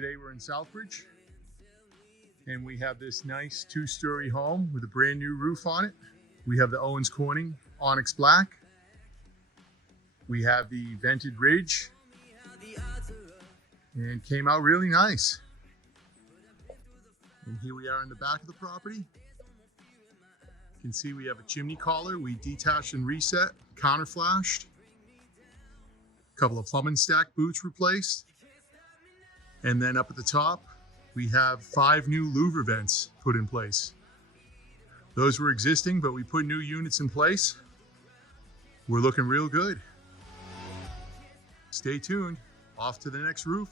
Today we're in Southbridge and we have this nice two-story home with a brand new roof on it. We have the Owens Corning Onyx Black. We have the vented ridge and came out really nice. And here we are in the back of the property. You can see we have a chimney collar. We detached and reset, counter flashed. A couple of plumbing stack boots replaced. And then up at the top, we have 5 new louver vents put in place. Those were existing, but we put new units in place. We're looking real good. Stay tuned. Off to the next roof.